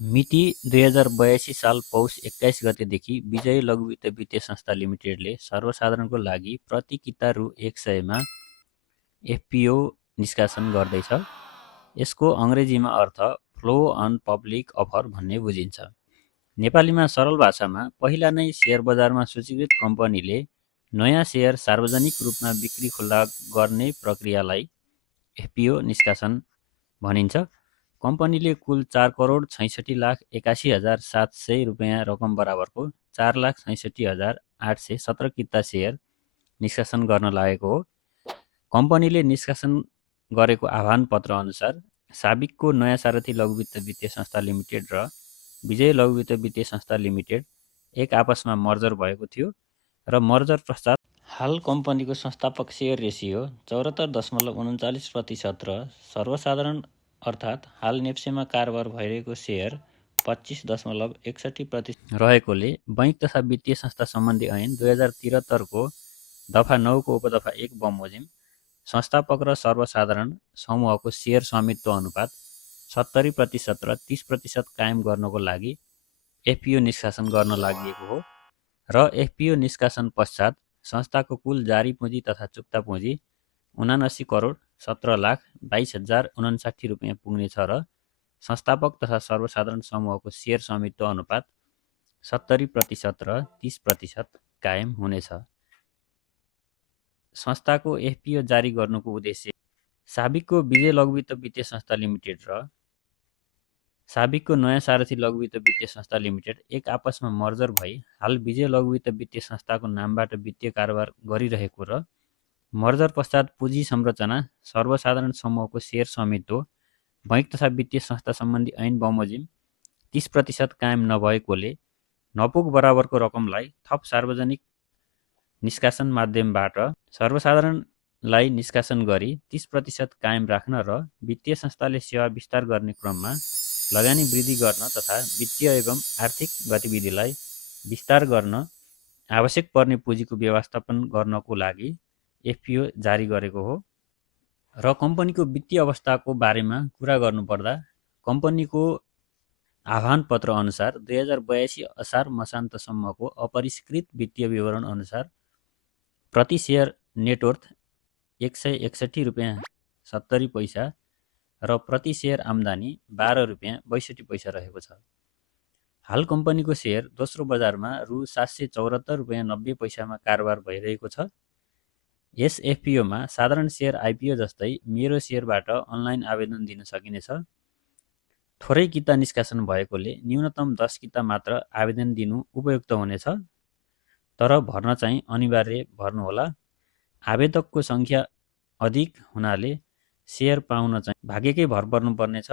मिति 2082 साल पौष 21 गतेदेखि विजय लघु वित्त वित्तीय संस्था लिमिटेडले सर्वसाधारणको लागि प्रति किता रु 100 मा एफपिओ निष्कासन गर्दैछ। यसको अङ्ग्रेजीमा अर्थ फ्लो अन पब्लिक अफर भन्ने बुझिन्छ। नेपालीमा सरल भाषामा पहिला नै सेयर बजारमा सूचीकृत कम्पनीले नयाँ सेयर सार्वजनिक रूपमा बिक्री खुल्ला गर्ने प्रक्रियालाई एफपिओ निष्कासन भनिन्छ। कम्पनीले कुल 4,66,81,700 रुपियाँ रकम बराबरको 4,66,817 किता सेयर निष्कासन गर्न लागेको हो। कम्पनीले निष्कासन गरेको आह्वान पत्र अनुसार साबिकको नयाँ सारथी लघु वित्त वित्तीय संस्था लिमिटेड र विजय लघु वित्त वित्तीय संस्था लिमिटेड एक आपसमा मर्जर भएको थियो र मर्जर पश्चात हाल कम्पनीको संस्थापक सेयर रेसियो 74.39% र सर्वसाधारण अर्थात् हाल नेप्सेमा कारोबार भइरहेको सेयर 25.61% रहेकोले बैंक तथा वित्तीय संस्था सम्बन्धी ऐन 2073 को दफा 9 को उपदफा 1 बमोजिम संस्थापक र सर्वसाधारण समूहको सेयर स्वामित्व अनुपात 70% र 30% कायम गर्नको लागि एफपिओ निष्कासन गर्न लागि हो र एफपिओ निष्कासन पश्चात संस्थाको कुल जारी पुँजी तथा चुक्ता पुँजी 79,17,22,059 रुपियाँ पुग्नेछ र संस्थापक तथा सर्वसाधारण समूहको सेयर स्वामित्व अनुपात 70% र 30% कायम हुनेछ। संस्थाको एफपिओ जारी गर्नुको उद्देश्य साबिकको विजय लघु वित्त वित्तीय संस्था लिमिटेड र साबिकको नयाँ सारथी लघु वित्त वित्तीय संस्था लिमिटेड एक आपसमा मर्जर भई हाल विजय लघु वित्त वित्तीय संस्थाको नामबाट वित्तीय कारोबार गरिरहेको र मर्जर पश्चात पुँजी संरचना सर्वसाधारण समूहको सेयर स्वामित्व बैंक तथा वित्तीय संस्था सम्बन्धी ऐन बमोजिम 30% कायम नभएकोले नपुग बराबरको रकमलाई थप सार्वजनिक निष्कासन माध्यमबाट सर्वसाधारणलाई निष्कासन गरी 30% कायम राख्न र वित्तीय संस्थाले सेवा विस्तार गर्ने क्रममा लगानी वृद्धि गर्न तथा वित्तीय एवं आर्थिक गतिविधिलाई विस्तार गर्न आवश्यक पर्ने पुँजीको व्यवस्थापन गर्नको लागि एफपिओ जारी गरेको हो। र कम्पनीको वित्तीय अवस्थाको बारेमा कुरा गर्नुपर्दा कम्पनीको आह्वान पत्र अनुसार 2082 असार मसान्तसम्मको अपरिष्कृत वित्तीय विवरण अनुसार प्रति सेयर नेटवर्थ 161 रुपियाँ 70 पैसा र प्रति सेयर आम्दानी 12 रुपियाँ 62 पैसा रहेको छ। हाल कम्पनीको सेयर दोस्रो बजारमा रु 774 रुपियाँ 90 पैसामा कारोबार भइरहेको छ। यस एफपिओमा साधारण सेयर आइपिओ जस्तै मेरो सेयरबाट अनलाइन आवेदन दिन सकिनेछ। थोरै किता निष्कासन भएकोले न्यूनतम 10 किता मात्र आवेदन दिनु उपयुक्त हुनेछ, तर भर्न चाहिँ अनिवार्य भर्नुहोला। आवेदकको सङ्ख्या अधिक हुनाले सेयर पाउन चाहिँ भाग्यकै भर पर्नुपर्नेछ।